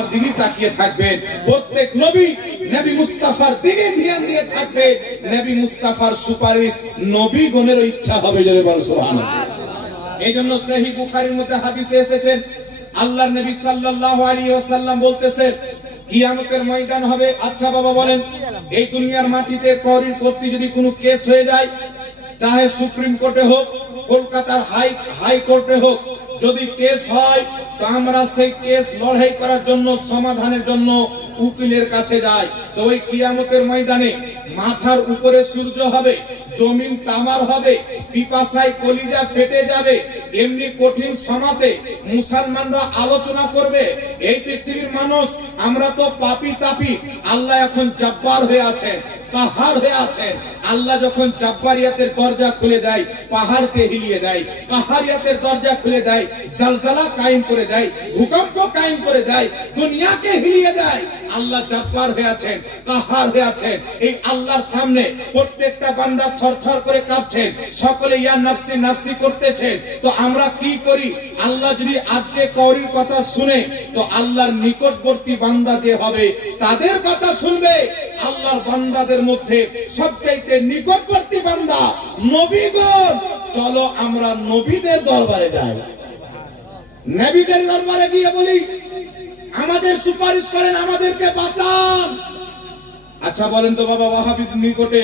আমার দিকে তাকিয়ে থাকবেন। প্রত্যেক নবী নবী মুস্তাফার দিকে ধ্যান দিয়ে থাকবে। নবী মুস্তাফার সুপারিশ নবীগণের ইচ্ছা হবে। জোরে বল সুবহানাল্লাহ। এইজন্য সহিহ বুখারীর মধ্যে হাদিসে এসেছে, আল্লাহর নবী সাল্লাল্লাহু আলাইহি ওয়াসাল্লাম বলতেছেন কিয়ামতের ময়দান হবে। আচ্ছা বাবা বলেন, এই দুনিয়ার মাটিতে কওরির প্রতি যদি কোনো কেস হয়ে যায়, চাহে সুপ্রিম কোর্টে হোক, কলকাতার হাই কোর্টে হোক, যদি কেস হয় তো আমরা সেই কেস লড়াই করার জন্য, সমাধানের জন্য উকিলের কাছে যাই। তো ওই কিয়ামতের ময়দানে মাথার উপরে সূর্য হবে, জমিন তামার হবে, পিপাসায় কলিজা ফেটে যাবে। এমনি কঠিন সমাতে মুসলমানরা আলোচনা করবে, এই পৃথিবীর মানুষ আমরা তো পাপী তাপী, আল্লাহ এখন জব্বার হয়ে আছেন, কাহার হয়ে আছেন। আল্লাহ যখন জব্বারিয়াতের দরজা খুলে দেয়, পাহাড়কে হিলিয়ে দেয়, কাহারিয়াতের দরজা খুলে দেয়, জলজলা কায়েম করে দেয়, ভূকম্প কায়েম করে দেয়, দুনিয়াকে হিলিয়ে দেয়। আল্লাহ জব্বার হয়ে আছেন, কাহার হয়ে আছেন। এই আল্লাহর সামনে প্রত্যেকটা বান্দা থরথর করে কাঁপছেন, সকলে ইয়া নাফসি নাফসি করতেছেন। তো আমরা কি করি? আল্লাহ যদি আজকে কওরির কথা শুনে, তো আল্লাহর নিকটবর্তী বান্দা যে হবে তাদের কথা শুনবে। আল্লাহর বান্দাদের মধ্যে সবচাইতে নিকটবর্তী বান্দা নবীগণ। চলো আমরা নবীদের দরবারে যাই, নবীদের দরবারে গিয়ে বলি আমাদের সুপারিশ করেন, আমাদেরকে বাঁচান। আচ্ছা বলেন তো বাবা, ওয়াহাবীর নিকটে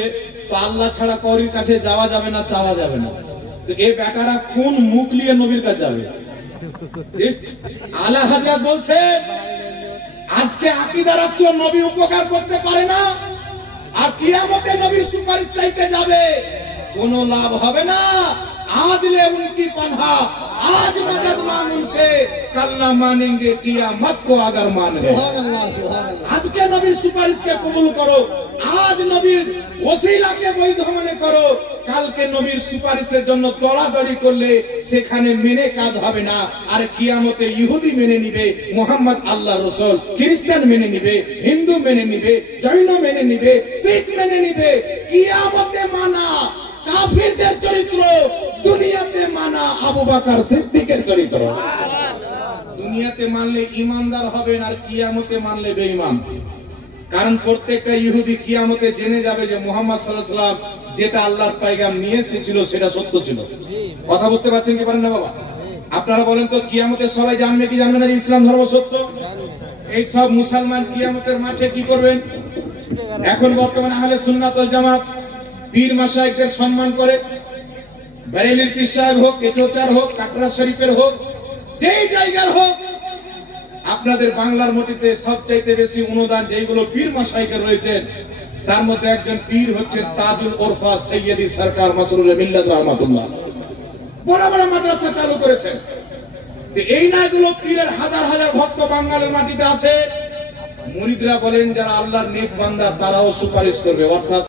তো আল্লাহ ছাড়া কওরির কাছে যাওয়া যাবে না, চাওয়া যাবে না। তো এই বেটারা কোন মুখ নিয়ে নবীর কাছে যাবে? আলা হযরত বলছেন আজকে আকীদা রাখছো নবী উপকার করতে পারে না, আর কিয়ামতে নবীর সুপারিশ চাইতে যাবে, কোনো লাভ হবে না। आज ले उनकी पन्हा, आज मदद मांग उनसे, कल ना मानेंगे कियामत को अगर मान गए। आज के नबीर सुपारिश के कबूल करो, आज नबीर वसीला के বৈধ মনে করো। কালকে নবীর সুপারিশের জন্য দৌড়াদৌড়ি করলে সেখানে মেনে কাজ হবে না। আর কিয়ামতে ইহুদি মেনে নিবে মুহাম্মদ আল্লাহর রাসূল, খ্রিস্টান মেনে নিবে, হিন্দু মেনে নিবে, জৈন মেনে নিবে, শিখ মেনে নিবে। কিয়ামতে মানা কাফিরদের চরিত্র, দুনিয়াতে মানা আবু বকর সিদ্দিকের চরিত্র। দুনিয়াতে মানলে ইমানদার হবেন, আর কিয়ামতে মানলে বেঈমান। কারণ প্রত্যেকটা ইহুদি কিয়ামতে জেনে যাবে যে মুহাম্মদ সাল্লাল্লাহু আলাইহি ওয়াসাল্লাম যেটা আল্লাহর পয়গাম নিয়ে এসেছিল সেটা সত্য ছিল। কথা বুঝতে পারছেন কি পারেন না বাবা? আপনারা বলেন তো কিয়ামতে সবাই জানবে কি জানবে না যে ইসলাম ধর্ম সত্য? এই সব মুসলমান কিয়ামতের মাঠে কি করবেন? এখন বর্তমানে আহলে সুন্নাত ওয়াল জামাত পীর মাশায়েখদের সম্মান করে, বেরেলির পীর সাহেব হোক, কেচোচার হোক, কাটরা শরীফের হোক, যেই জায়গার হোক, আপনাদের বাংলার মাটিতে সবচাইতে বেশি অনুদান যেগুলো পীর মাশায়েখের রয়েছেন, তার মধ্যে একজন পীর হচ্ছে তাজুল ওরফা সৈয়দি সরকার মাসরুল মিল্লাত রাহমাতুল্লাহ। বড় বড় মাদ্রাসা চালু করেছেন। এই নাগুলো পীরের হাজার হাজার ভক্ত বাঙালির মাটিতে আছে। মুরিদরা বলেন যারা আল্লাহর নেক বান্দা তারাও সুপারিশ করবে, অর্থাৎ